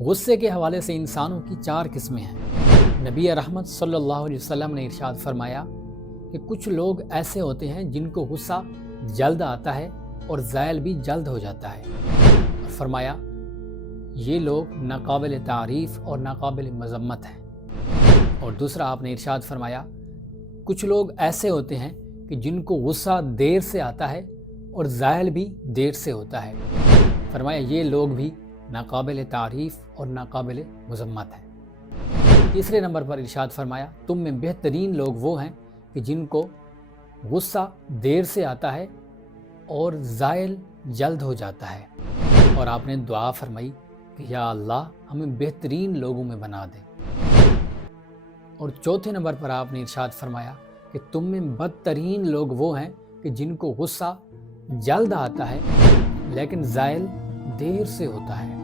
غصے کے حوالے سے انسانوں کی 4 قسمیں ہیں۔ نبی رحمت صلی اللہ علیہ وسلم نے ارشاد فرمایا کہ کچھ لوگ ایسے ہوتے ہیں جن کو غصہ جلد آتا ہے اور زائل بھی جلد ہو جاتا ہے، اور فرمایا یہ لوگ ناقابل تعریف اور ناقابل مذمت ہیں۔ اور دوسرا آپ نے ارشاد فرمایا کچھ لوگ ایسے ہوتے ہیں کہ جن کو غصہ دیر سے آتا ہے اور زائل بھی دیر سے ہوتا ہے، فرمایا یہ لوگ بھی ناقابل تعریف اور ناقابل مذمت ہیں۔ تیسرے نمبر پر ارشاد فرمایا تم میں بہترین لوگ وہ ہیں کہ جن کو غصہ دیر سے آتا ہے اور زائل جلد ہو جاتا ہے، اور آپ نے دعا فرمائی کہ یا اللہ ہمیں بہترین لوگوں میں بنا دے۔ اور چوتھے نمبر پر آپ نے ارشاد فرمایا کہ تم میں بدترین لوگ وہ ہیں کہ جن کو غصہ جلد آتا ہے لیکن زائل دیر سے ہوتا ہے۔